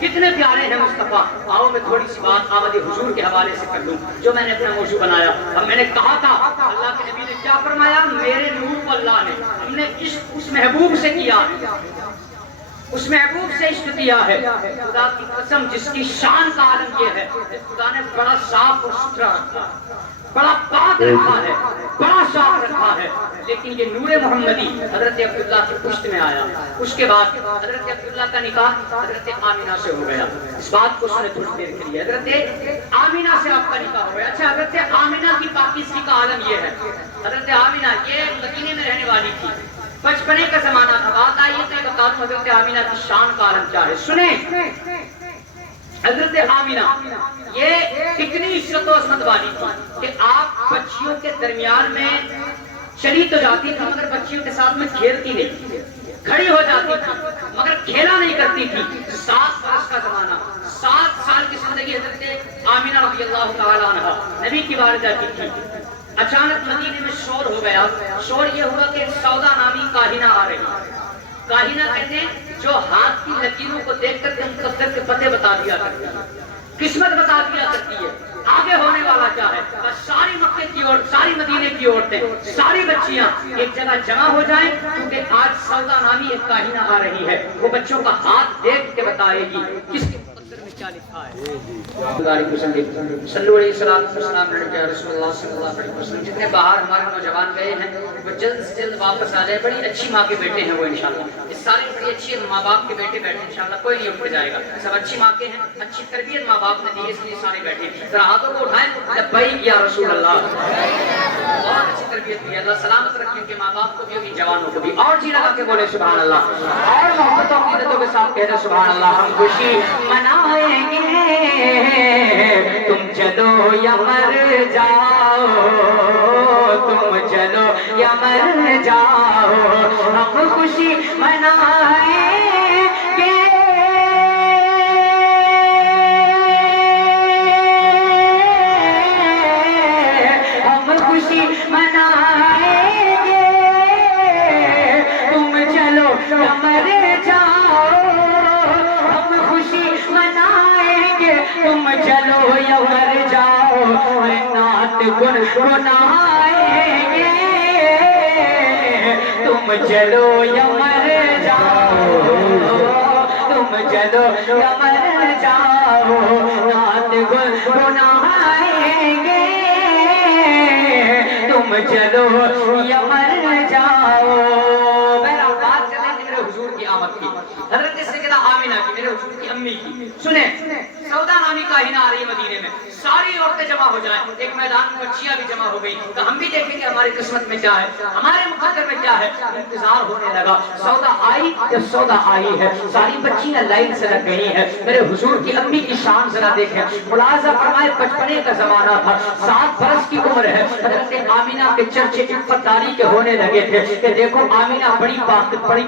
کتنے پیارے ہیں مصطفیٰ. آؤ میں تھوڑی سی بات آمد حضور کے حوالے سے کر لوں جو میں نے اپنا موضوع بنایا. اب میں نے کہا تھا اللہ کے نبی نے کیا فرمایا, میرے نور کو اللہ نے ہم نے عشق اس محبوب سے کیا, اس محبوب سے عشق کیا ہے. خدا کی قسم جس کی شان کا عالم یہ ہے, خدا نے بڑا صاف اور ستھرا رکھا ہے, بڑا پاک رکھا ہے, بڑا صاف رکھا ہے. لیکن یہ نور محمدی حضرت عبداللہ کی پشت میں آیا. اس کے بعد حضرت عبداللہ کا نکاح حضرت آمینہ سے ہو گیا. اس بات کو سنیں تھوڑی دیر کے لیے. حضرت آمینہ سے آپ کا نکاح ہو گیا. اچھا, حضرت آمینہ کی پاکیزگی کا عالم یہ ہے. حضرت آمینہ یہ مدینے میں رہنے والی تھی, بچپنے کا زمانہ تھا. بات آئی ہے کہ بتا دوں حضرت آمینہ کی شان کا عالم کیا ہے. سنیں, حضرت آمینہ یہ اتنی عزت و عظمت والی تھی کہ آپ بچیوں کے درمیان میں چلی تو جاتی تھی مگر بچیوں کے ساتھ میں کھیلتی نہیں تھی, کھڑی ہو جاتی تھی مگر کھیلا نہیں کرتی تھی. 7 برس کا زمانہ, 7 سال کی زندگی حضرت آمینہ رضی اللہ تعالیٰ عنہ نبی کی والدہ کی تھی. اچانک مدینے میں شور ہو گیا. شور یہ ہوا کہ سودا نامی کاہنہ آ رہی. کاہنہ کہتے ہیں جو ہاتھ کی لکیروں کو دیکھ کر کے مقدر کے پتے بتا دیا کرتی ہے, قسمت بتا دیا کرتی ہے, آگے ہونے والا کیا ہے. ساری مکے کی اور ساری مدینے کی عورتیں, ساری بچیاں ایک جگہ جمع ہو جائیں کیونکہ آج سودا نامی ایک کاہنہ آ رہی ہے. وہ بچوں کا ہاتھ دیکھ کے بتائے گی کس کے مقدر میں کیا لکھا ہے. صلو علیہ السلام علیہ رسول اللہ صلی اللہ علیہ وسلم. جتنے باہر ہمارے نوجوان گئے ہیں وہ جلد سے جلد واپس آ جائے. بڑی اچھی ماں کے بیٹے ہیں وہ انشاءاللہ. اس سارے بڑی اچھی ماں باپ کے بیٹے بیٹھے انشاءاللہ, کوئی نہیں اٹھ جائے گا. سب اچھی ماں کے ہیں, اچھی تربیت ماں باپ نے دی, اس لیے سارے بیٹھے. ذرا ہاتھوں کو اٹھائیں, لبیک یا رسول اللہ. بہت اچھی تربیت دی, اللہ سلامت رکھیں کہ ماں باپ کو بھی اور جوانوں کو بھی. اور جی لگا کے بولے سبحان اللہ, اور محبت و عقیدتوں کے ساتھ کہہ دیں سبحان اللہ. ہم خوشی منائیں گے, تم چلو یا مر جاؤ, تم چلو یا مر جاؤ, ہم خوشی منائیں گے, ہم خوشی منائیں گے, تم چلو یا مر جاؤ, ہم خوشی منائیں گے, تم چلو یا مر جاؤ, نعت گنگنائیں گے, تم چلو یا مر جاؤ, تم چلو یا مر جاؤ, نعت گنگنائیں گے, تم چلو یا مر جاؤ. میرا بات کرنے تھے میرے حضور کی آمد کی, حضرت سیدہ آمینہ کی, میرے حضور کی امی کی. سنیں, سودا نامی کاہنہ آ رہی ہے مدینے میں, ساری عورتیں جمع ہو جائیں. ایک میدان میں بچیاں بھی جمع ہو گئی. تو ہم بھی دیکھیں گے ہماری قسمت میں کیا ہے, ہمارے مقدر میں کیا ہے. انتظار ہونے لگا. سودا آئی, جب سودا آئی ہے ساری بچیاں لائن سے لگ گئی ہیں. میرے حضور کی امی کی شان ذرا دیکھیں. ملاحظہ فرمائے, بچپنے کا زمانہ تھا, 7 برس کی عمر ہے. حضرت آمینہ کے چرچے عفتاری کے ہونے لگے تھے کہ دیکھو آمینہ بڑی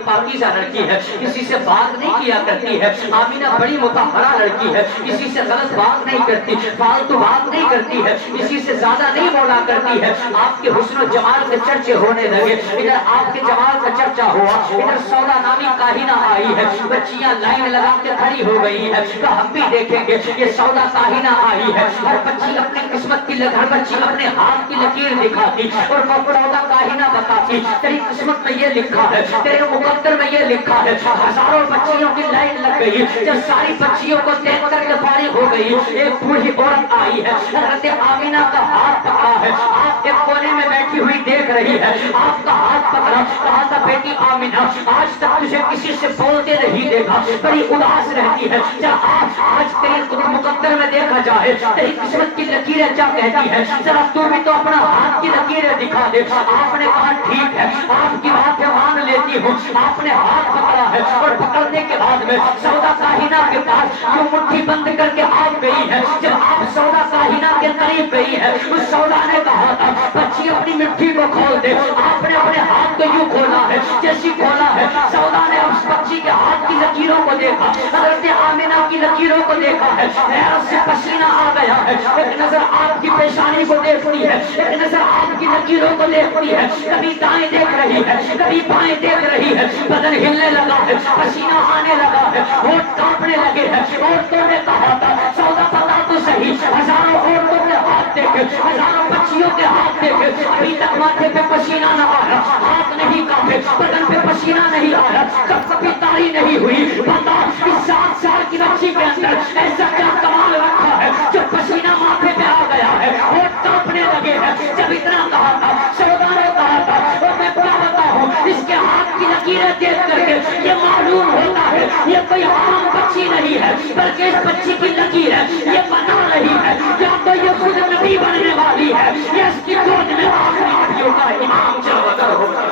پاکیزہ لڑکی ہے, کسی سے بات نہیں کیا کرتی ہے. آمینہ بڑی مطہرہ لڑکی ہے, کسی سے غلط بات نہیں کرتی, فالتو بات نہیں کرتی ہے, کسی سے زیادہ نہیں بولا کرتی ہے. آپ کے حسن و جمال کے چرچے ہونے لگے. ادھر آپ کے جمال کا چرچا ہوا, ادھر سودا نامی کاہنہ آئی ہے. بچیاں لائن لگا کے کھڑی ہو گئی ہے. تو ہم بھی دیکھیں گے یہ سودا کاہنہ آئی ہے, اور بچی اپنی قسمت کی ہر بچی اپنے ہاتھ کی لکیر دکھاتی اور سودا کاہنہ بتاتی تیری قسمت میں یہ لکھا ہے, تیرے مقدر میں یہ لکھا ہے. ہزاروں بچیوں کی لائن لگ گئی. جب ساری بچیوں کو دیکھ کر کے فارغ ہو گئی, ایک بوڑھی عورت آئی ہے, حضرت آمینہ کا ہاتھ پکڑا ہے. آپ ایک کونے میں بیٹھی ہوئی دیکھ رہی ہے, آپ کا ہاتھ پکڑا, کہا تھا بیٹی آمینہ آج تک تجھے کسی سے بولتے نہیں دیکھا, بڑی اداس رہتی ہے. جب آج تیرے مقدر میں دیکھا جائے, تیری قسمت کی لکیریں کیا کہتی ہے, ذرا تو بھی تو اپنا ہاتھ کی لکیریں دکھا دے. آپ نے کہا ٹھیک ہے, آپ کی بات مان لیتی ہوں. آپ نے ہاتھ پکڑا ہے, اور پکڑنے کے بعد میں سودا کاہنہ کے پاس جو مٹھی بند کر کے آ گئی ہے. جب آپ سودا کاہنہ کے قریب گئی ہے, اس سودا نے کہا تھا بچی اپنی مٹھی کو کھول دے. آپ نے اپنے ہاتھ کو یوں کھولا ہے, جیسی کھولا ہے, سودا نے اس بچی کے ہاتھ کی لکیروں کو دیکھا. حضرت آمینہ کی لکیروں کو دیکھا ہے، حیرت سے پسینہ آ گیا ہے، ایک نظر آپ کی پیشانی کو دیکھتی ہے، ایک نظر آپ کی لکیروں کو دیکھتی ہے، کبھی دائیں دیکھ رہی ہے، کبھی بائیں دیکھ رہی ہے، بدن ہلنے لگا ہے، پسینہ آنے لگا ہے، ہونٹ کانپنے لگے ہیں۔ عورتوں نے کہا تھا سودا بتا تو صحیح، ہزاروں عورتوں کے ہاتھ دیکھ، ہزاروں بچیوں کے ہاتھ دیکھ، ابھی تک ماتھے پہ پسینہ نہ آیا، ہاتھ نہیں کانپے، بدن پہ پسینہ نہیں آیا، کب کبھی تاری نہیں ہوئی۔ بتا اس 7 سال کی بچی کے اندر ایسا کیا کمال رکھا ہے جو پسینہ ماتھے پہ آ گیا ہے، ہونٹ کانپنے لگے ہیں۔ جب اتنا کہا تھا سودا نے کہا تھا اور میں کیا بتاؤں، اس کے ہاتھ کی لکیریں دیکھ کر کے یہ معلوم ہوتا ہے یہ کوئی عام بچی نہیں ہے، بلکہ اس بچی کی لکیر ہے، یہ بنا رہی ہے یا تو یہ خود نبی بننے والی ہے یا اس کی گود میں آخری نبیوں کا امام جاوگر ہوگا۔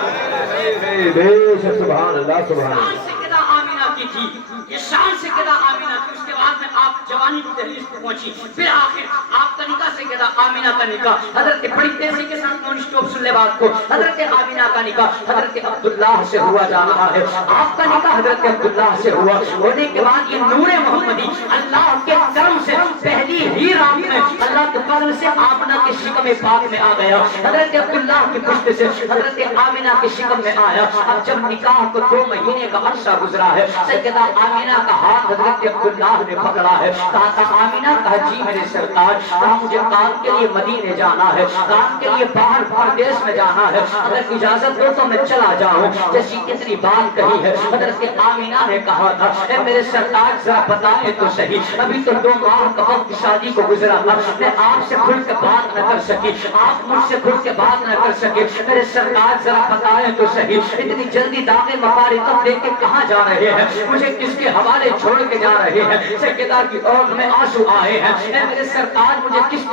سبحان اللہ سبحان اللہ۔ شان سیدہ آمینہ کی تھی، یہ شان سیدہ آمینہ کی۔ اس کے بعد میں آپ جوانی کی دہلیز پہ پہنچی، پھر آخر آپ کا نکاح سیدہ آمینہ کا نکاح، حضرت بڑی تیزی کے ساتھ نون اسٹاپ سن لے بات کو، حضرت آمینہ کا نکاح حضرت عبداللہ سے ہوا جا رہا ہے۔ آپ کا نکاح حضرت عبداللہ سے ہوا، ہونے کے بعد یہ نور محمدی اللہ کے کرم سے پہلی ہی رات میں اللہ کے فضل سے آمنہ کے شکم پاک میں آ گیا، حضرت عبداللہ کی پشت سے حضرت آمینہ کے شکم میں آیا۔ اب جب نکاح کو 2 مہینے کا عرصہ گزرا ہے، سیدہ آمینہ کا ہاتھ حضرت عبداللہ نے پکڑا ہے، کہا تھا آمینہ، کہا جی میرے سرکار، کہا مجھے کام کے لیے مدینے جانا ہے، کام کے لیے باہر پردیس میں جانا ہے، اگر اجازت دو تو میں چلا جاؤں۔ جیسی کتنی بات کہی ہے، حضرت آمینہ نے کہا تھا اے میرے سرکار ذرا بتائیں تو صحیح، ابھی تو 2 ماہ کا وقت شادی کو گزرا تھا، میں آپ سے کھل کے بات نہ کر سکی، آپ مجھ سے کھل کے بات نہ کر سکے، میرے سرکار ذرا بتائیں تو صحیح، اتنی جلدی داغے مفارقت لے کے کہاں جا رہے ہیں، مجھے کس کے حوالے چھوڑ کے جا رہے ہیں؟ سیدہ کی آنکھ میں آنسو آئے ہیں، اے میرے سرکار مجھے کس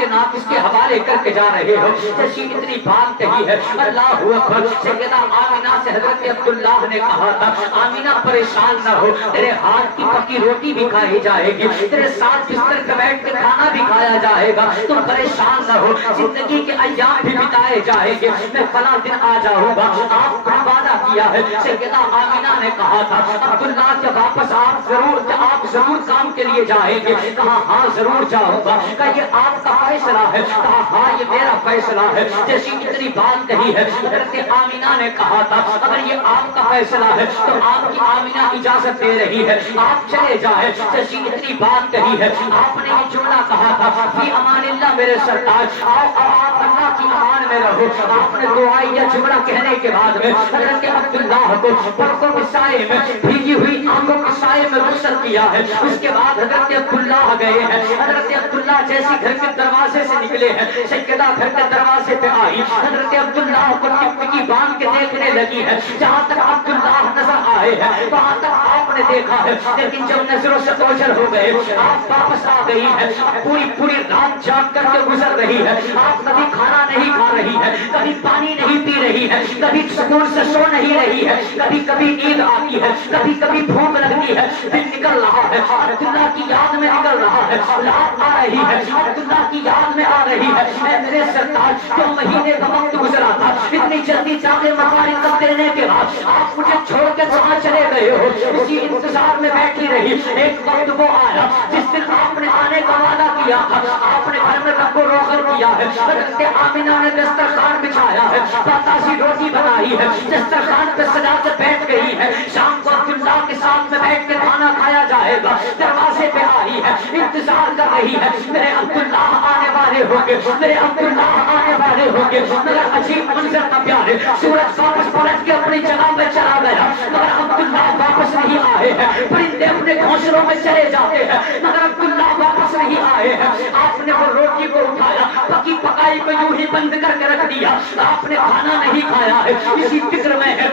کے حوالے کر کے جا رہے ہو؟ جیسی اتنی بات کہی ہے، اللہ اکبر۔ سیدہ آمینہ سے حضرت عبداللہ نے کہا تھا آمینہ پریشان نہ ہو، تیرے ہاتھ کی پکی روٹی بھی کھائی جائے گی، تیرے ساتھ بستر پہ بیٹھ کے کھانا بھی کھایا جائے گا، تم پریشان نہ ہو، زندگی کے ایام بھی بتائے جائیں گے، میں فلاں دن آ جاؤں گا، آپ نے وعدہ کیا ہے۔ سیدہ آمینہ نے کہا تھا عبداللہ کے واپس آپ ضرور کام کے لیے جائیں گے؟ کہا ہاں ضرور جاؤں گا۔ کہا یہ آپ کا فیصلہ ہے؟ کہا ہاں یہ میرا فیصلہ ہے۔ جیسی اتنی بات کہی ہے، حضرت آمینہ نے کہا تھا اگر یہ آپ کا فیصلہ ہے تو آپ کی آمینہ اجازت دے رہی ہے، آپ چلے جائیں۔ جیسی اتنی بات کہی ہے، آپ نے یہ جملہ کہا تھا فی امان اللہ میرے سرتاج، آپ اللہ کی امان میں رہو۔ آپ نے دعائیہ جملہ کہنے کے بعد میں حضرت عبداللہ کو پلکوں کے سائے میں بھیگی ہوئی آنکھوں کے سائے میں غسل کیا ہے۔ اس کے بعد حضرت عبداللہ گئے ہیں، حضرت عبداللہ جیسی گھر کے دروازے سے نکلے ہیں، سیدہ گھر کے دروازے پہ آئی، حضرت عبداللہ کو ٹکٹکی باندھ کے دیکھنے لگی ہے، جہاں تک عبداللہ نظر آئے ہیں وہاں تک آپ نے دیکھا ہے، لیکن جب نظروں سے اوجھل ہو گئے آپ واپس آ گئی ہے، پوری رات جاگ کر کے گزر رہی ہے، آپ کبھی کھانا نہیں کھا رہی ہے، کبھی پانی نہیں پی رہی ہے، کبھی سکون سے سو نہیں رہی ہے، کبھی نیند آتی ہے، کبھی بھوک لگتی ہے، دن نکل رہا ہے، عبداللہ کی یاد میں نکل رہا ہے، رات آ رہی ہے، عبداللہ کی یاد میں آ رہی ہے۔ اے میرے سرکار 2 مہینے کا وقت گزرا تھا، اتنی جلدی جانے مفارقت دینے کے بعد آپ مجھے چھوڑ کے کہاں چلے گئے ہو؟ اسی انتظار میں بیٹھی رہی، ایک وقت وہ آیا جس دن آپ نے آنے کا وعدہ کیا تھا، آپ نے گھر میں رب و روغن کیا ہے، حضرت آمینہ نے دسترخوان بچھایا ہے، بتاسی روٹی بنائی ہے، دسترخوان پہ سجا کے بیٹھ گئی ہے، شام کو عبداللہ کے ساتھ میں بیٹھ کے کھانا کھایا جائے گا، دروازے پہ آئی ہے، انتظار کر رہی ہے، میرے عبداللہ آنے والے ہوں گے، میرے عبداللہ آنے والے ہوں گے، مگر عجیب منظر کا پیارے، سورج واپس پلٹ کے اپنی جگہ پہ چلا گیا، مگر عبداللہ واپس نہیں آئے ہیں، پرندے اپنے گھونسلوں میں چلے جاتے ہیں، مگر عبداللہ واپس نہیں آئے ہیں۔ آپ نے وہ روٹی کو اٹھایا، پکی پکائی کو یوں ہی بند کر کے رکھ دیا، آپ نے کھانا نہیں کھایا ہے، اسی فکر میں ہے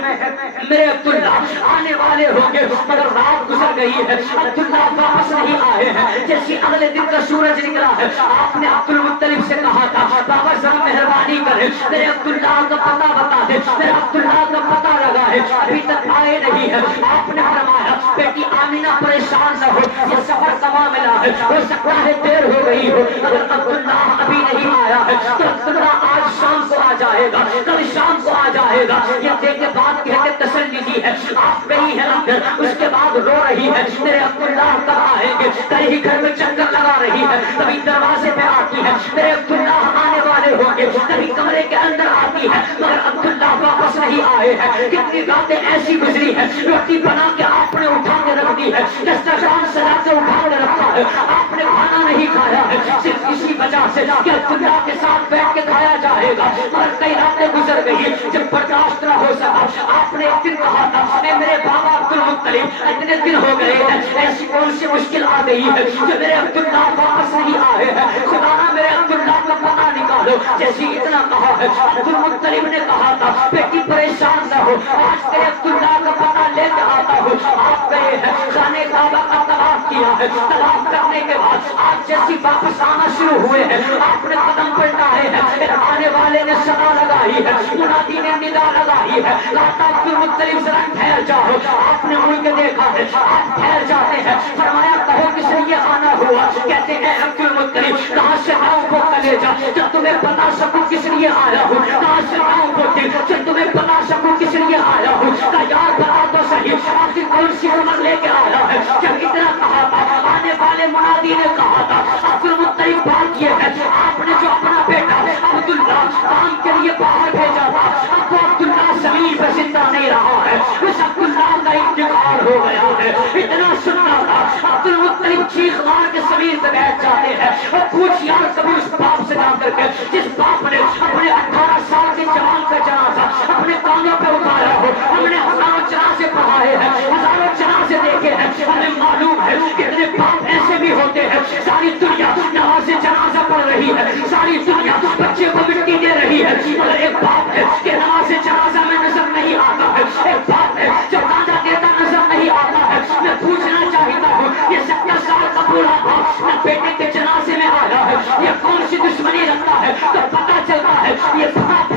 میرے عبداللہ آنے والے ہوں گے، مگر رات گزر گئی ہے، عبداللہ واپس نہیں آئے ہیں۔ جیسی اگلے دن کا سورج نکلا ہے، آپ نے عبد المطلب سے کہا تھا بابا ذرا مہربانی کرے میرے عبداللہ کا پتہ بتا دے، میرے عبداللہ کا پتہ لگا ہے، ابھی تک آئے نہیں ہے۔ آپ نے فرمایا بیٹی آمینہ پریشان نہ ہو، یہ سفر کا معاملہ ہے، ہو سکتا ہے دیر ہو گئی ہو، اگر عبداللہ ابھی نہیں آیا ہے تو عبداللہ آج شام کو آ جائے گا، کل شام کو آ جائے گا۔ یہ دیکھ کے بات کہہ کے تسلی دی ہے، آپ گئی ہے اندر، اس کے بعد رو رہی ہے میرے عبداللہ کب آئیں گے، کل ہی گھر میں چکر لگا رہی ہے، کبھی دروازے پہ آتی ہے میرے عبداللہ آنے والے ہوں گے، کبھی کمرے کے اندر آتی ہے مگر عبداللہ واپس نہیں آئے ہیں۔ کتنی راتیں ایسی گزری ہے، روٹی بنا کے آپ نے اٹھا کے رکھ دی ہے، دسترخوان سجا کے اٹھا کے رکھا ہے، آپ نے کھانا نہیں کھایا ہے صرف اسی وجہ سے کہ عبداللہ کے ساتھ بیٹھ کے کھایا جائے گا، اور کئی راتیں گزر گئی جب برداشت نہ ہو سکا، آپ نے ایک دن کہا تھا اے میرے بابا عبدالمطلب اتنے دن ہو گئے ہیں، ایسی کون سی مشکل آ گئی ہے جو میرے عبداللہ واپس نہیں آئے ہیں، خدا نہ میرے عبداللہ کا پتہ نکالو۔ جیسی اتنا کہا ہے عبدالمطلب نے کہا تھا بیٹی پریشان نہ ہو، آج تیرے عبداللہ کا پتہ لے کے آتا ہوں۔ آپ گئے ہیں خانے کعبہ کا طواف کیا ہے، طواف کرنے کے بعد آج جیسی واپس آنا شروع ہوئے ہیں، آپ نے قدم پلٹائے ہیں، آنے والے نے صدا لگائی ہے، منادی نے ندا لگائی ہے، لاتا عبدالمطلب ذرا ٹھہر جاؤ، آپ نے اڑ کے دیکھا ہے، آپ ٹھہر جاتے ہیں، فرمایا کہو کس لیے آنا ہوا، کہتے ہیں عبدالمطلب کہاں سے آؤں وہ کلیجہ جب تمہیں بتا سکوں کس لیے آیا ہوں، کہاں سے آؤں وہ دل جب تمہیں بتا سکوں کس لیے آیا ہوں، کہ یار بتا تو صحیح آخر کون سی عمر لے کے آیا ہے، جب اتنا کہا تھا آنے والے منادی نے کہا تھا عبدالمطلب بات یہ ہے آپ نے جو اپنا بیٹا عبداللہ کام کے لیے باہر بھیجا تھا اب وہ عبداللہ زمین پہ زندہ نہیں رہا ہے، اس عبداللہ کا انتقال ہو گیا ہے۔ اتنا سننا تھا عبدالمطلب چیخ مار کے زمین پہ بیٹھ جاتے ہیں اور پوچھ یار کبھی اس باپ سے جا کر کے جس باپ نے اپنے 18 سال کے جوان کا جنازہ اپنے کانوں پہ اٹھایا ہو، ہم نے ہزاروں جنازے پڑھائے ہیں، ہزاروں جنازے دیکھے ہیں، ہمیں معلوم ہے کتنے باپ ایسے بھی ہوتے ہیں، ساری دنیا نماز جنازہ پڑھ رہی ہے، ساری دنیا بچے کو مٹی دے رہی ہے، مگر ایک باپ ہے کہ نماز جنازہ میں نظر نہیں آتا ہے، ایک باپ ہے جو گانا دیتا نظر نہیں آتا ہے۔ میں پوچھنا چاہتا ہوں یہ 70 سال کا بوڑھا باپ نہ بیٹے کے جنازے میں آیا ہے، یہ کون سی دشمنی رکھتا ہے، تو پتا چلتا ہے یہ باپ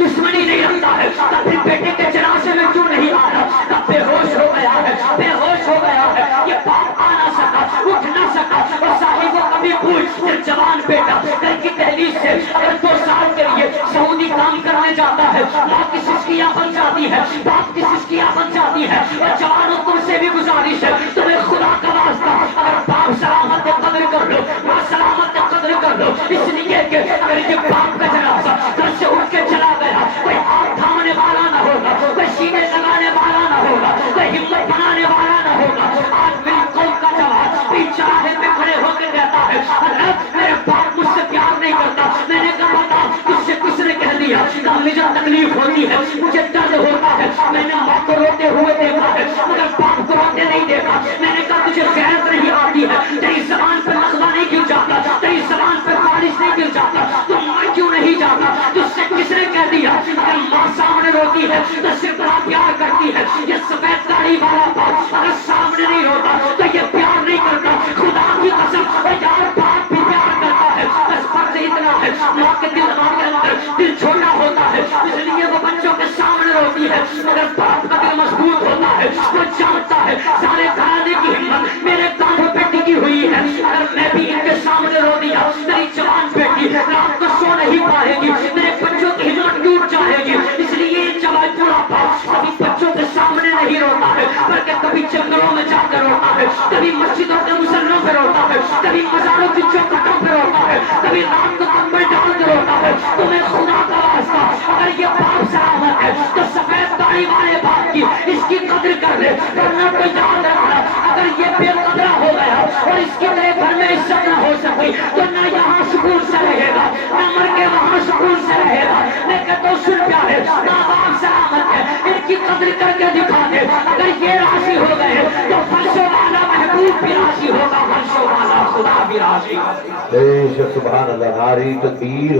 دشمنی نہیں رکھتا ہے، تو پھر بیٹے کے جنازے میں کیوں نہیں آیا، تب بے ہوش ہو گیا ہے، بے ہوش ہو گیا ہے، یہ باپ آ نہ سکا، اٹھ نہ سکا، اور صاحب کو کبھی پوچھ یہ جوان بیٹا گھر کی دہلیز سے اگر 2 سال کے لیے سعودی کام کرنے جاتا ہے، ماں کی سسکیاں بن جاتی ہے، باپ کی سسکیاں بن جاتی ہے، اور جوانوں تم سے بھی گزارش ہے تمہیں خدا کا واسطہ اگر باپ سلامت قدر کر لو، ماں سلامت قدر کر لو، اس لیے کہ اگر یہ باپ کا جنازہ گھر سے اٹھ کے چلا گیا کوئی ہاتھ تھامنے والا نہ ہوگا، کوئی سینے لگانے والا نہ ہوگا، کوئی ہمت بنانے والا نہ ہوگا۔ آج میری قوم کا جوان بھی چراہے پہ کھڑے ہو کے کہتا ہے حضرت میرے باپ مجھ سے پیار نہیں کرتا، میں نے کہا بتا تجھ سے کس نے کہہ دیا، مجھے تکلیف ہوتی ہے، مجھے درد ہوتا ہے، میں نے ماں کو روتے ہوئے دیکھا ہے مگر باپ کو روتے نہیں دیکھا، میں نے کہا تجھے غیرت نہیں آتی ہے، تیری زبان پہ لقمہ نہیں گر جاتا، تیری زبان پہ بارش نہیں گر جاتا، تو ماں کیوں نہیں جاتا، تجھ سے کس نے کہہ دیا اگر ماں سامنے روتی ہے تو صرف بڑا پیار کرتی ہے، یہ سفید داڑھی والا باپ اگر سامنے نہیں ہوتا تو یہ پیار نہیں کرتا، خدا کی قسم اور یار باپ بھی پیار کرتا ہے، بس فرق اتنا ہے ماں کے دل کے اندر دل چھوٹا ہوتا ہے اس لیے وہ بچوں کے سامنے روتی ہے، مگر باپ کا دل مضبوط ہوتا ہے، وہ جانتا ہے سارے گھرانے کی ہمت میرے کانھوں پہ ٹکی ہوئی ہے، اگر میں بھی ان کے سامنے رو دیا میری جوان بیٹی رات کو سو نہیں پائے گی، میرے بچوں کی ہمت ٹوٹ جائے گی، اس لیے جوان بوڑھا باپ کبھی بچوں کے سامنے نہیں روتا ہے بلکہ کبھی جنگلوں میں جا کر روتا ہے، کبھی مسجدوں کے مسلوں پہ روتا ہے، کبھی مزاروں کی چوکھٹوں پہ روتا ہے، کبھی رات کو کمبل ڈال کے روتا ہے۔ تمہیں خدا کا واسطہ اگر یہ باپ سلامت ہے تو سفید داڑھی والے باپ کی اس کی قدر کر لے، ورنہ تو یاد رکھنا اگر یہ بے قدرہ ہو گیا اور اس کے میرے گھر میں عزت نہ ہو سکی تو نہ یہاں سکون سے رہے گا نہ مر کے وہاں سکون سے رہے گا۔ میں کہتا ہوں سن پیارے ماں باپ سلامت ہے ان کی قدر کر کے دکھا دے، اگر یہ راضی ہو گئے تو فرشوں والا محبوب بھی راضی ہوگا، فرشوں والا خدا بھی راضی ہوگا۔ سبحان اللہ، ناری تکبیر،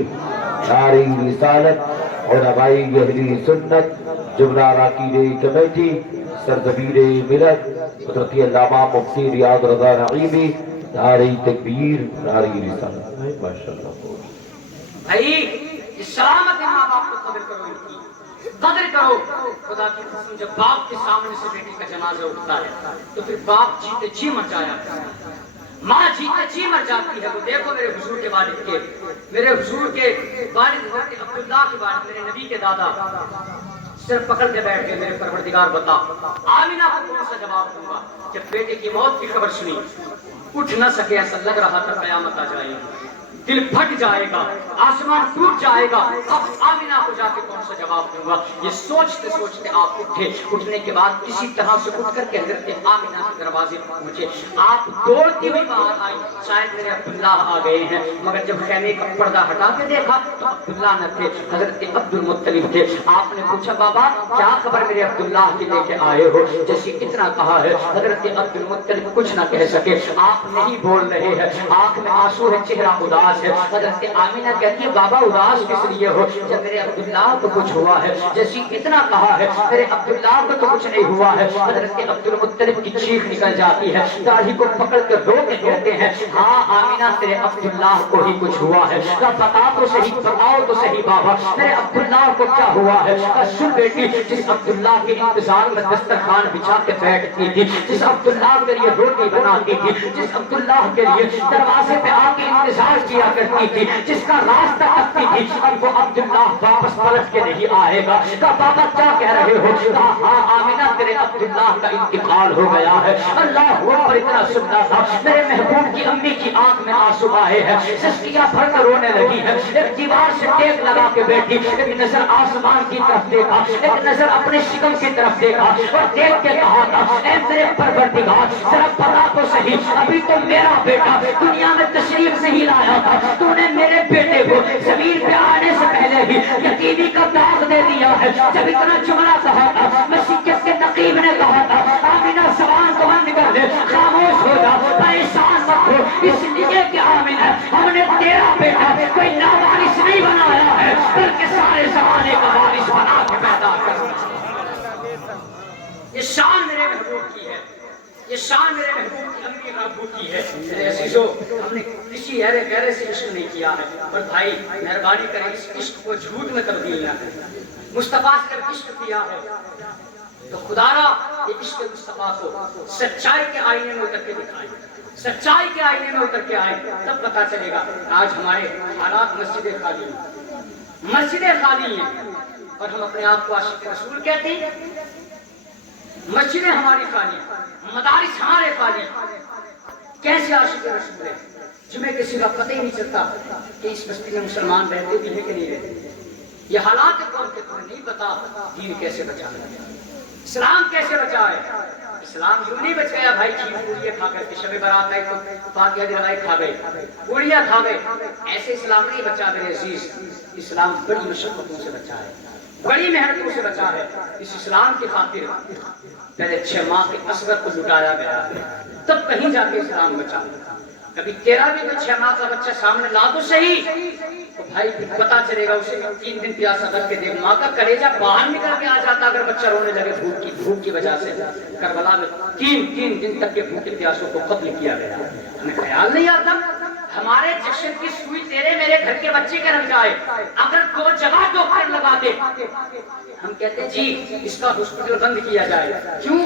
ناری رسالت، علمائی اہل سنت، جملہ اراکین کمیٹی، سرزمین ملت، حضرت علامہ مفتی ریاض رضا نعیمی، ناری تکبیر، ناری رسالت۔ ماشاءاللہ بھائی سلامت ماں باپ کو قدر کرو، ان کی قدر کرو۔ خدا کی قسم جب باپ کے سامنے سے بیٹی کا جنازہ اٹھتا ہے تو پھر باپ جیتے جی مچایا ماں جیتے جی مر جاتی ہے. وہ دیکھو میرے حضور کے والد کے، میرے حضور کے والد حضرت عبداللہ کے والد، میرے نبی کے دادا صرف پکڑ کے بیٹھ گئے، میرے پروردگار بتا آمینہ کو کون سا جواب دوں گا. جب بیٹے کی موت کی خبر سنی اٹھ نہ سکے، ایسا لگ رہا تھا قیامت آ جائے گی، دل پھٹ جائے گا، آسمان ٹوٹ جائے گا. اب آمینہ کو جا کے کون سا جواب دوں گا. یہ سوچتے سوچتے آپ اٹھے. اٹھنے کے بعد کسی طرح سے اٹھ کر کے حضرت آمینہ کے دروازے پر پہنچے. آپ دوڑتی ہوئی باہر آئی، شاید میرے عبداللہ آ گئے ہیں. مگر جب خیمے کا پردہ ہٹا کے دیکھا تو عبداللہ نہ تھے، حضرت عبد المطلب تھے. آپ نے پوچھا بابا کیا خبر میرے عبداللہ کی لے کے آئے ہو؟ جیسے اتنا کہا ہے حضرت عبد المطلب کچھ نہ کہہ سکے. آپ نہیں بول رہے ہیں، آنکھ میں آنسو ہے، چہرہ اداس ہے. حضرت آمینہ کہتی ہے بابا اداس کس لیے ہو؟ جب میرے عبداللہ کو کچھ ہوا ہے. جیسے اتنا کہا ہے میرے عبداللہ کو تو کچھ نہیں ہوا ہے. حضرت عبد المطلب کی چیخ نکل جاتی ہے، داڑھی کو پکڑ کر رو کے کہتے ہیں ہاں آمینہ تیرے عبداللہ کو ہی کچھ ہوا ہے. بتا تو صحیح، بتاؤ تو صحیح بابا میرے عبداللہ کو کیا ہوا ہے. سن بیٹی، جس عبداللہ کے انتظار میں دسترخوان بچھا کے بیٹھتی تھی، جس عبداللہ کے لیے روٹی بناتی تھی، جس عبداللہ کے لیے دروازے پہ آ کے انتظار کیا کرتی تھی، جس کا راستہ تکتی تھی، اب وہ عبداللہ واپس پلٹ کے نہیں آئے گا. کہا بابا کیا کہہ رہے ہو؟ کہا ہاں آمینہ تیرے عبداللہ کا انتقال ہو گیا ہے. اللہ اکبر. اتنا سنتا تھا میرے محبوب کی امی کی آنکھ میں آنسو آئے ہیں، سسکیاں بھر کر رونے لگی ہے. ایک دیوار سے ٹیک لگا کے بیٹھی، ایک نظر آسمان کی طرف دیکھا، ایک نظر اپنے شکم کی طرف دیکھا اور دیکھ کے کہا تھا اے میرے پروردگار ذرا بتا تو صحیح، ابھی تو میرا بیٹا دنیا میں تشریف نہیں لایا تھا، تو نے میرے بیٹے کو زمین پہ آنے سے پہلے ہی یتیمی کا داغ دے دیا ہے. جب اتنا جملہ کہا تھا مسیحیت کے نقیب نے کہا تھا آمینہ زبان کو بند کر دے، خاموش ہو جا، پریشان مت ہو، اس لیے کہ آمینہ ہم نے تیرا بیٹا کوئی ناوارث نہیں بنایا ہے بلکہ سارے زمانے کا وارث بنا کے پیدا کرنا. یہ شان میرے محبوب کی ہے، یہ شان میرے محبوب کی امی ابو کی ہے. میرے عزیزو ہم نے کسی ایرے غیرے سے عشق نہیں کیا ہے، اور بھائی مہربانی کریں اس عشق کو جھوٹ میں تبدیل نہ کریں. مصطفیٰ سے جب عشق کیا ہے تو خدا را یہ عشق مصطفیٰ کو سچائی کے آئینے میں اتر کے دکھائیں، سچائی کے آئینے میں اتر کے آئیں، تب پتا چلے گا. آج ہمارے حالات مسجدیں خالی ہیں، مسجدیں خالی ہیں، اور ہم اپنے آپ کو عاشق رسول کہتے ہیں. مسجدیں ہماری خالی ہیں، مدارس ہمارے خالی ہیں. کیسے عاشق رسول ہے؟ جمعے کے سوا پتہ ہی نہیں چلتا کہ اس بستی میں مسلمان رہتے بھی ہیں کہ نہیں رہتے. یہ حالات قوم کے تمہیں نہیں پتا دین کیسے بچا ہے، اسلام کیسے بچا ہے. اسلام یوں نہیں بچ گیا بھائی کھیر پوڑیاں کھا کر کے، شب برات آئی تو فاتحہ دلوائی کھا گئے، پوڑیاں کھا گئے. ایسے اسلام نہیں بچا میرے عزیز. اسلام بڑی مشقتوں سے بچا ہے، بڑی محنتوں سے بچا ہے. اس اسلام کی خاطر پہلے 6 ماہ کے اصغر کو لٹایا گیا ہے، تب کہیں جا کے اسلام بچا. کبھی تیرا بھی کوئی 6 ماہ کا بچہ سامنے لا تو صحیح، تو بھائی پتا چلے گا اسے 3 دن پیاسا رکھ کے دیکھ، ماں کا کلیجہ باہر نکل کے آ جاتا اگر بچہ رونے لگے بھوک کی وجہ سے. کربلا میں 3 دن تک کے بھوکے پیاسوں کو قتل کیا گیا. ہمیں خیال نہیں آتا ہمارے جشن کی سوئی تیرے میرے گھر کے بچے کے رکھ جائے، اگر 2 جگہ ڈاکٹر لگا دے ہم کہتے ہیں جی اس کا ہاسپٹل بند کیا جائے. کیوں؟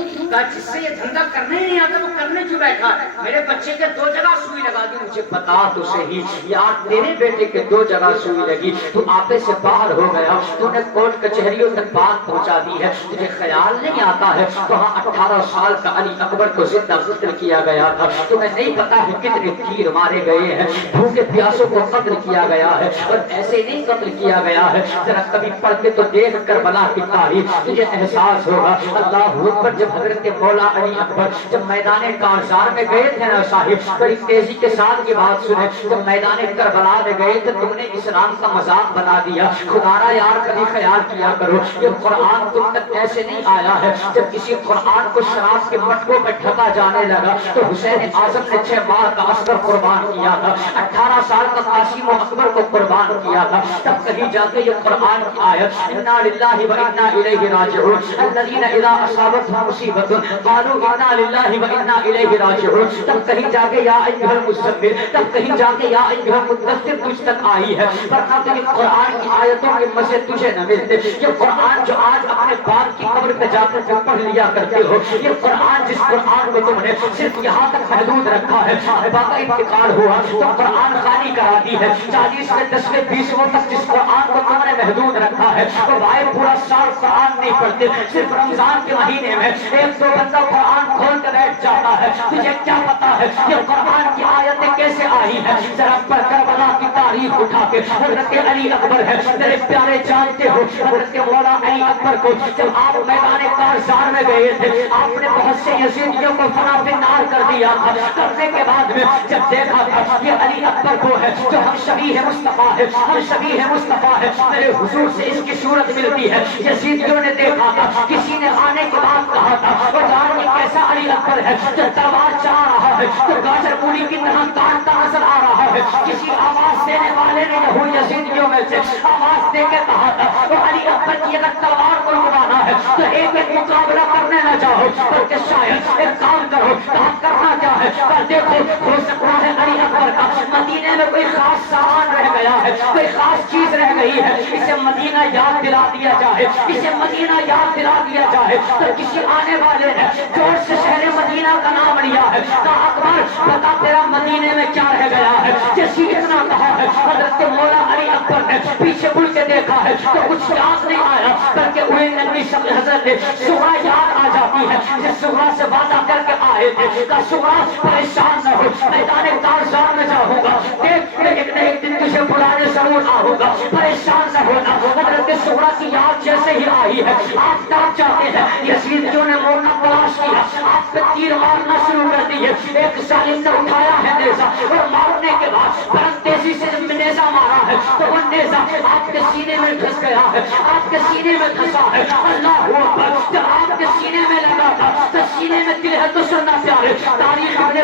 جس سے یہ دھندا کرنے ہی نہیں آتا وہ کرنے کیوں بیٹھا؟ میرے بچے کے 2 جگہ سوئی لگا دی. مجھے بتا تو صحیح یار تیرے بیٹے کے 2 جگہ سوئی لگی، تو آپے سے باہر ہو گیا، تو نے کورٹ کچہریوں تک بات پہنچا دی ہے، تجھے خیال نہیں آتا ہے وہاں 18 سال کا علی اکبر کو زندہ قتل کیا گیا تھا. تمہیں نہیں پتا ہے کتنے تیر مارے گئے ہیں، بھوکے پیاسوں کو قتل کیا گیا ہے، اور ایسے نہیں قتل کیا گیا ہے. ذرا کبھی پڑھ کے تو دیکھ کربلا کی تاریخ، تجھے احساس ہوگا. اللہ اکبر. جب حضرت مولا علی اکبر جب میدان کارزار میں گئے تھے نا صاحب، بڑی تیزی کے ساتھ کی بات سنیں، جب میدان کربلا میں گئے تھے تم نے اسلام کا مذاق بنا دیا. خدا یار کبھی خیال کیا کرو یہ قرآن تم تک ایسے نہیں آیا ہے. جب کسی قرآن کو شراب کے مٹکوں میں ڈھکا جانے لگا تو حسین اعظم نے 6 ماہ کا اصغر قربان کیا تھا، 18 سال کا قاسم و اکبر کو قربان کیا تھا. تب کہیں جا کے یہ قرآن کی آیت انا للہ و وإنا إليه راجعون الذين إذا أصابتهم مصيبة قالوا إنا لله وإنا إليه راجعون. تب کہیں جا کے یا ایھا المزمل، تب کہیں جا کے یا ایھا المدثر تجھ تک آئی ہے، ورنہ تو یہ قرآن کی آیتوں کے مزے تجھے نہ ملتے. یہ قرآن جو آج اپنے باپ کی قبر پہ جا کر پڑھ لیا کرتے ہو، یہ قرآن جس قرآن کو تم نے صرف یہاں تک محدود رکھا ہے، باقا انتقال ہوا تو قرآن خالی کرا دی ہے. 40 میں 10 میں 20 تک جس قرآن کو تم نے محدود رکھا ہے، تو بھائی پورا سال قرآن نہیں پڑھتے، صرف رمضان کے مہینے میں ایک دو بندہ قرآن کھول کر بیٹھ جاتا ہے. تجھے کیا پتا ہے یہ قرآن کی آیتیں کیسے آئی ہیں؟ ذرا پڑھ کربلا کی تاریخ اٹھا کے. حضرت علی اکبر ہے میرے پیارے، جانتے ہو حضرت مولا علی اکبر کو جب آپ میدان کارزار میں گئے تھے، آپ نے بہت سے یزیدیوں کو فنا فی نار کر دیا تھا. کرنے کے بعد میں جب دیکھا تھا یہ علی اکبر کو ہے جو ہم شبیہ مصطفیٰ ہے، ہم شبیہ مصطفیٰ ہے، میرے حضور سے اس کی صورت ملتی ہے. یزیدیوں نے دیکھا تھا، کسی نے آنے کے بعد کہا تھا وہ جان یہ کیسا علی اکبر ہے جو تلوار چلا رہا ہے، جو گاجر پوری کی طرح کاٹتا نظر آ رہا ہے. کسی آواز دینے والے نے یہود یزیدیوں میں سے آواز دے کے کہا تھا وہ علی اکبر کی اگر تلوار کو اڑانا ہے تو ایک ایک مقابلہ کرنے نہ جاؤ، بلکہ شاید ایک کام کرو. کہا کرنا کیا ہے؟ پر دیکھو ہو سکتا ہے علی اکبر کا مدینے میں کوئی خاص سامان رہ گیا ہے، کوئی خاص چیز رہ گئی ہے، اسے مدینہ یاد دلا دیا جائے، اسے مدینہ یاد دلا دیا جائے. تو کسی آنے والے نے زور سے شہر مدینہ کا نام لیا ہے. کہا اکبر بتا تیرا مدینے میں کیا رہ گیا ہے؟ جیسی اتنا کہا ہے حضرت مولا علی اکبر نے پیچھے مڑ کے دیکھا ہے تو کچھ یاد نہیں آیا، بلکہ انہیں نبی حضرت سغرا یاد آ جاتی ہے. جس سغرا سے وعدہ کر کے آئے تھے کہ سغرا پریشان نہ ہو، میدان کارزار میں جاؤں گا، دیکھ ایک نہ ایک دن تجھے بلانے ضرور آؤں گا، پریشان نہ ہونا. حضرت سغرا کی یاد جیسے ہی آئی ہے آپ ڈر جاتے ہیں. یزیدیوں نے موقع تلاش کیا، آپ پہ تیر مارنا شروع کر دیے. ایک ظالم نے اٹھایا ہے نیزہ اور مارنے کے بعد بہت تیزی سے جب نیزہ مارا ہے تو وہ نیزہ آپ کے سینے میں دھس گیا ہے، آپ کے سینے میں دھسا ہے. اللہ اکبر. جب آپ کے سینے میں لگا تھا تو سینے میں دل ہے تو سننا پیارے. تاریخ ابن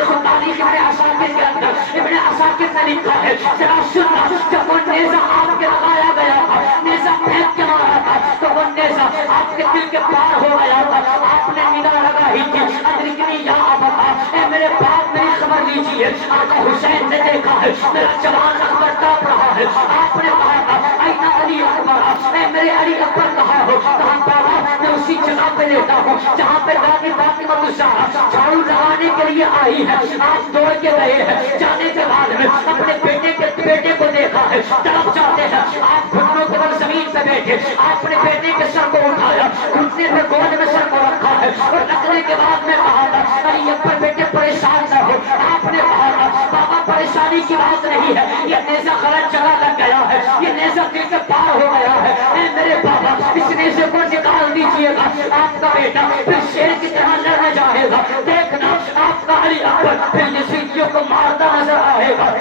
عساکر کے اندر ابن عساکر نے لکھا ہے ذرا سننا، جب وہ نیزہ آپ کے لگایا گیا تھا، نیزہ پھینک کے مارا تھا تو وہ نیزہ آپ کے دل کے پار ہو گیا تھا. آپ نے نگاہ لگائی تھی ادرکنی یا ابا، اے میرے باپ میری خبر لیجیے. آقا حسین نے دیکھا ہے میرا جوان اکبر تڑپ رہا ہے. آپ نے کہا تھا اینا علی اکبر، اے میرے علی اکبر کہاں ہو؟ کہاں بابا میں اسی جگہ پہ لیتا ہوں جہاں پہ دادی فاطمہ الزہرا جھاڑو لگانے کے لیے آئی ہے. آپ دوڑ کے گئے ہیں، جانے کے بعد میں اپنے بیٹے کو دیکھا ہے، تڑپ جاتے ہیں. آپ گھٹنوں کے بل زمین پہ بیٹھے، آپ نے بیٹے کے سر کو اٹھایا، گھٹنے پہ گود میں سر کو رکھا ہے اور رکھنے کے بعد میں کہا تھا علی اکبر بیٹے پریشان نہ ہو. آپ نے کہا تھا بابا پریشانی کی بات نہیں ہے، یہ نیزہ غلط جگہ لگ گیا ہے، یہ نیزہ دل کے پار ہو گیا ہے. اے میرے بابا اس نیزے کو نکال دیجیے گا، آپ کا بیٹا پھر شیر کی طرح لڑنے جائے گا. دیکھنا آپ کا علی اکبر پھر یزیدیوں کو مارتا نظر آئے گا.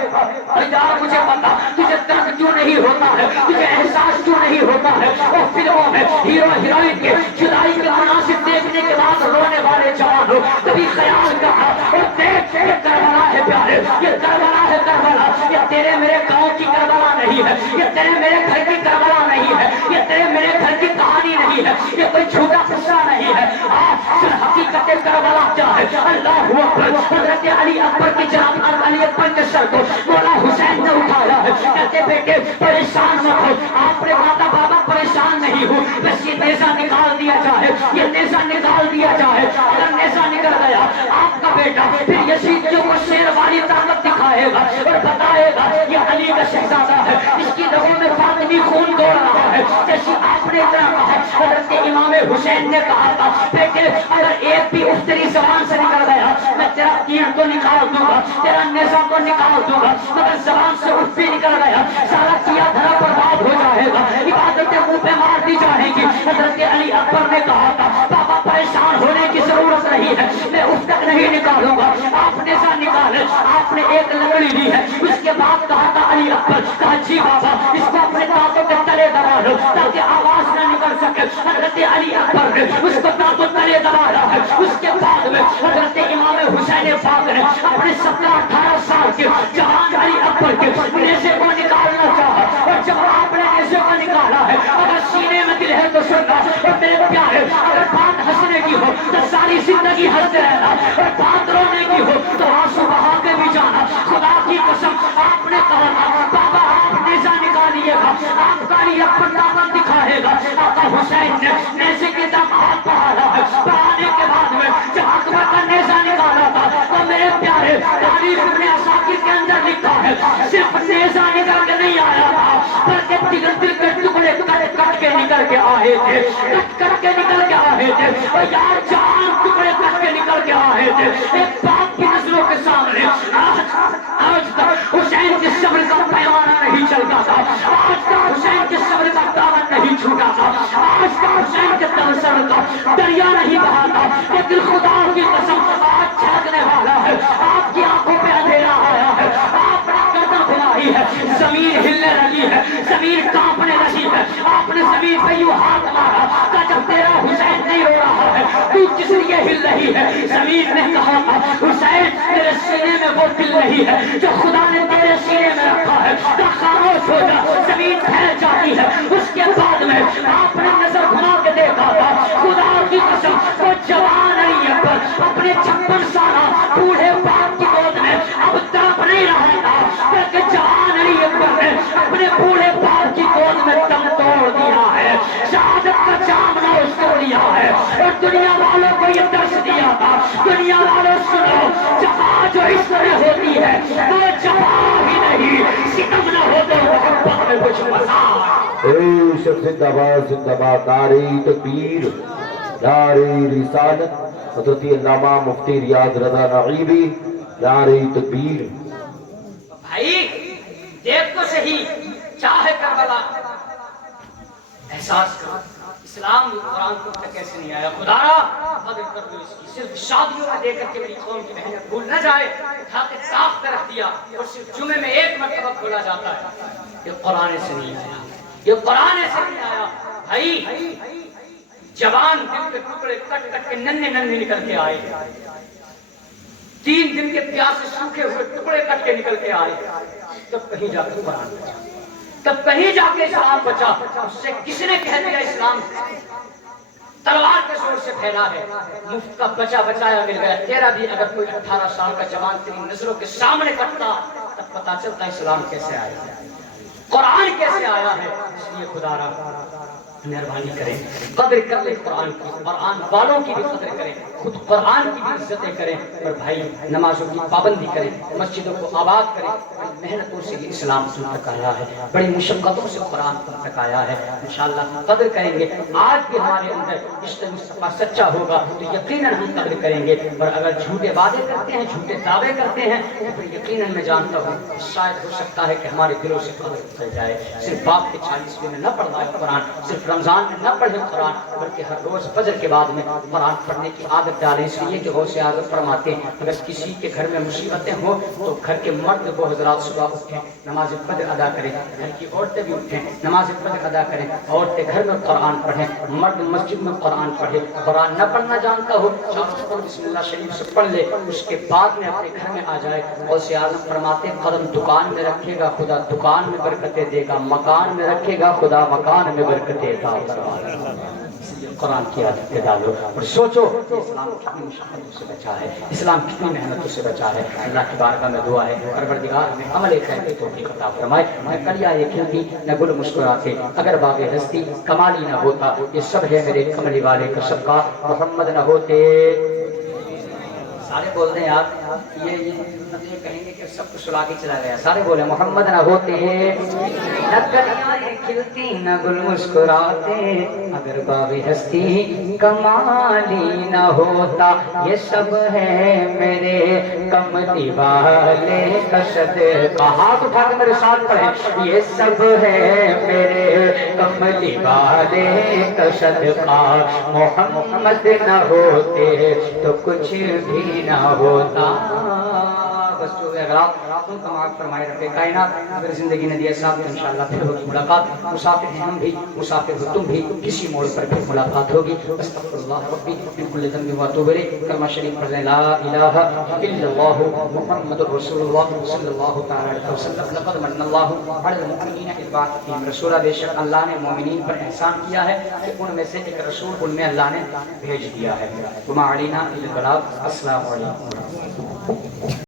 یار مجھے پتا تجھے درد کیوں نہیں ہوتا ہے، تجھے احساس کیوں نہیں ہوتا ہے. اور فلموں میں ہیرو ہیروئن کے جدائی کے مناظر دیکھنے کے بعد رونے والے جوانوں کبھی خیال کہا اور دیکھ یہ کربلا ہے پیارے، یہ کربلا ہے. کربلا یہ تیرے میرے گاؤں کی کربلا نہیں ہے، یہ تیرے میرے گھر کی کربلا نہیں ہے، یہ تیرے میرے گھر کی کہانی نہیں ہے، یہ کوئی جھوٹا قصہ نہیں ہے. آج حقیقت کربلا کیا ہے؟ اللہ اکبر. حضرت علی اکبر کی جناب علی اکبر کے سر کو مولا حسین نے اٹھایا ہے. کہتے بیٹے پریشان مت ہو. آپ نے کہا تھا بابا پریشان نہیں ہوں، بس یہ نیزہ نکال دیا جائے، یہ نیزہ نکال دیا جائے. اگر نیزہ نکل گیا آپ کا بیٹا پھر یزیدیوں کو شیر والی طاقت دکھائے گا اور بتائے گا یہ علی کا شہزادہ ہے، اس کی رگوں میں فاطمی خون دوڑ رہا ہے. جیسے آپ نے اتنا کہا حضرت امام حسین نے کہا تھا بیٹے اگر ایک بھی اس تیری زبان سے نکل گیا میں تیرا تیر کو نکال دوں گا، تیرا نیزہ کو نکال دوں گا، مگر زبان سے اٹھ بھی نکل گیا سارا کیا دھرا برباد ہو جائے گا، عبادتیں منہ پہ مار دی جائیں گی. حضرت علی اکبر نے کہا تھا بابا پریشان ہونے کی ضرورت نہیں ہے، میں اس تک نہیں نکالوں گا. آپ نیزہ نکالے، آپ نے ایک لکڑی لی ہے. اس کے بعد کہا تھا علی اکبر کہا جی بابا اس کو اپنے دانتوں کے تلے دبا لو تاکہ آواز نہ نکل سکے. حضرت علی اکبر نے اس کو دانتوں تلے دبایا ہے. اس کے بعد میں حضرت امام حسین پاک نے اپنے 17-18 سال کے جوان علی اکبر کے نیزے کو نکالنا چاہا اور جب آپ نے نیزے کو نکالا ہے اگر سینے میں دل ہے تو سننا ساری زندگی ہنستے رہنا اور بات رونے کی ہو تو آنسو بہا کے بھی جانا. خدا کی قسم آپ نے کہا تھا بابا آپ نیزہ نکالیے گا, آپ کا یہ پنڈاپن دکھائے گا. آقا حسین نے نیزے کے دم ہاتھ بڑھایا ہے. بڑھانے کے بعد میں جب اکبر کا نیزہ نکالا تھا تو میرے پیارے تاریخ ابن عساکر کے اندر لکھا ہے صرف نیزہ نکل کے نہیں آیا تھا بلکہ دل کے ٹکڑے کٹ کے نکل کے آئے تھے, کٹ کے نکل کے آئے تھے. اور یار جان ٹکڑے کٹ کے نکل کے آئے تھے. ایک باپ کی نظروں کے سامنے آج تک حسین کے صبر کا پیمانہ نہیں چلتا تھا, آج تک حسین کے صبر کا دامن نہیں چھوٹا تھا, آج تک حسین کے صبر کا دریا نہیں بہا تھا. لیکن خدا کی قسم آج جھانکنے والا ہے, آپ کی آنکھوں پہ اندھیرا آیا ہے, آپ نے گردن گھمائی ہے, زمین ہلنے لگی ہے, زمین کانپنے لگی ہے. آپ نے زمین پہ یوں ہاتھ مارا کہ جب تیرا حسین نہیں رو رہا ہے تو کس لیے ہل رہی ہے. زمین نے کہا تھا حسین تیرے سینے میں وہ دل نہیں ہے جو خدا نے تیرے سینے میں رکھا ہے. تو خاموش ہو جا. زمین پھیل جاتی ہے. اس کے بعد میں آپ نے نظر گھما کے دیکھا تھا خدا کی قسم وہ جوان نہیں ہے پر اپنے 56 سالہ بوڑھے باپ کی گود میں اب تڑپ نہیں رہا تھا بلکہ جوان نہیں اکبر نے اپنے بوڑھے باپ کی گود میں دم توڑ دیا ہے. شہادت کا جامنا اس کو لیا ہے اور دنیا والوں کو یہ درس دیا تھا دنیا والوں سنو جفا جو اس طرح ہوتی ہے وہ جفا ہی نہیں, ستم نہ ہو تو محبت میں کچھ مزہ. عشق زندہ باد زندہ باد. نعرہ تکبیر, نعرہ رسالت. حضرت علامہ مفتی ریاض رضا نعیمی, نعرہ تکبیر. بھائی دیکھ تو صحیح چاہے کربلا احساس کرو اسلام قرآن کو تک کیسے نہیں آیا. خدا را قدر کر دو اس کی. صرف شادیوں میں دے کر کے میری قوم کی محنت بھول نہ جائے. اٹھا کے صاف کر رکھ دیا اور صرف جمعے میں ایک مرتبہ کھولا جاتا ہے. یہ قرآن سے نہیں آیا, یہ قرآن سے نہیں آیا. بھائی جوان دل کے ٹکڑے کٹ کٹ کے ننھے ننھے نکل کے آئے, 3 دن کے پیاسے سوکھے ہوئے ٹکڑے کٹ کے نکل کے آئے. تب کہیں جا کے قرآن بچا, تب کہیں جا کے اسلام بچا. اس سے کس نے کہہ دیا اسلام تلوار کے زور سے پھیلا ہے. مفت کا بچا بچایا مل گیا. تیرا بھی اگر کوئی 18 سال کا جوان تیری نظروں کے سامنے کٹتا تب پتا چلتا اسلام کیسے آیا, قرآن کیسے آیا ہے. اس لیے خدا را مہربانی کریں, قدر کر لیں قرآن کی, قرآن والوں کی بھی قدر کریں, خود قرآن کی بھی عزتیں کریں. اور بھائی نمازوں کی پابندی کریں, مسجدوں کو آباد کریں. بڑی محنتوں سے یہ اسلام تم تک آیا ہے, بڑی مشقتوں سے قرآن تم تک آیا ہے. انشاءاللہ قدر کریں گے. آج بھی ہمارے اندر عشق مصطفیٰ سچا ہوگا تو یقیناً ہم قدر کریں گے. اور اگر جھوٹے وعدے کرتے ہیں, جھوٹے دعوے کرتے ہیں تو پھر یقیناً میں جانتا ہوں شاید ہو سکتا ہے کہ ہمارے دلوں سے قدر اتر جائے. صرف باپ کے 40ویں میں نہ پڑھنا ہے قرآن, صرف رمضان میں نہ پڑھیں قرآن, بلکہ ہر روز فجر کے بعد میں قرآن پڑھنے کی عادت ڈالیں. اس لیے کہ غوث اعظم فرماتے ہیں اگر کسی کے گھر میں مصیبتیں ہوں تو گھر کے مرد کو حضرات صبح اٹھیں, نماز فجر ادا کریں. گھر کی عورتیں بھی اٹھیں, نماز فجر ادا کریں. عورتیں گھر میں قرآن پڑھیں, مرد مسجد میں قرآن پڑھیں. قرآن نہ پڑھنا جانتا ہو چار بسم اللہ شریف سے پڑھ لے, اس کے بعد میں اپنے گھر میں آ جائے. غوث اعظم فرماتے ہیں قدم دکان میں رکھے گا خدا دکان میں برکتیں دے گا, مکان میں رکھے گا خدا مکان میں برکتیں دے گا. قرآن کی عادت ڈالو اور سوچو کہ اسلام کتنی مشقتوں سے بچا ہے, اسلام کتنی محنتوں سے بچا ہے. اللہ کی بارگاہ میں دعا ہے پروردگار میں عمل خیر کی توفیق عطا فرمائے. میں کلیا یہ کھلتی نہ گل مسکراتے اگر باغ ہستی کمالی نہ ہوتا. یہ سب ہے میرے کملی والے کا صدقہ, محمد نہ ہوتے. سارے بول دیں آپ, یہ کہیں گے کہ سب کو سلا کے چلا گیا. سارے بولے محمد نہ ہوتے, نہ کلیاں کھلتی نہ گل مسکراتے اگر باغ ہستی کمالی نہ ہوتا. یہ سب ہے میرے کملی والے کا صدقہ. ہاتھ اٹھا کے میرے ساتھ پڑھیں, یہ سب ہے میرے کملی والے کا صدقہ. محمد نہ ہوتے تو کچھ بھی نہ ہوتا. بس جو اغراض ان کا معاف فرمائے رب کائنات. اگر زندگی نے دیا صاحب تو انشاءاللہ پھر ہوگی ملاقات. مسافر ہیں ہم بھی, مسافر ہو تم بھی, کسی موڑ پر پھر ملاقات ہوگی. استغفر اللہ ربی من کل ذنب واتوب الیہ. کلمہ شریف پڑھ لیں, لا الہ الا اللہ محمد رسول اللہ صلی اللہ تعالی علیہ وسلم. لقد من اللہ علی المؤمنین اذ بعث فیہم رسولا. بے شک اللہ نے مومنین پر احسان کیا ہے کہ ان میں سے ایک رسول ان میں اللہ نے بھیج دیا ہے. وما علینا الا البلاغ. السلام علیکم.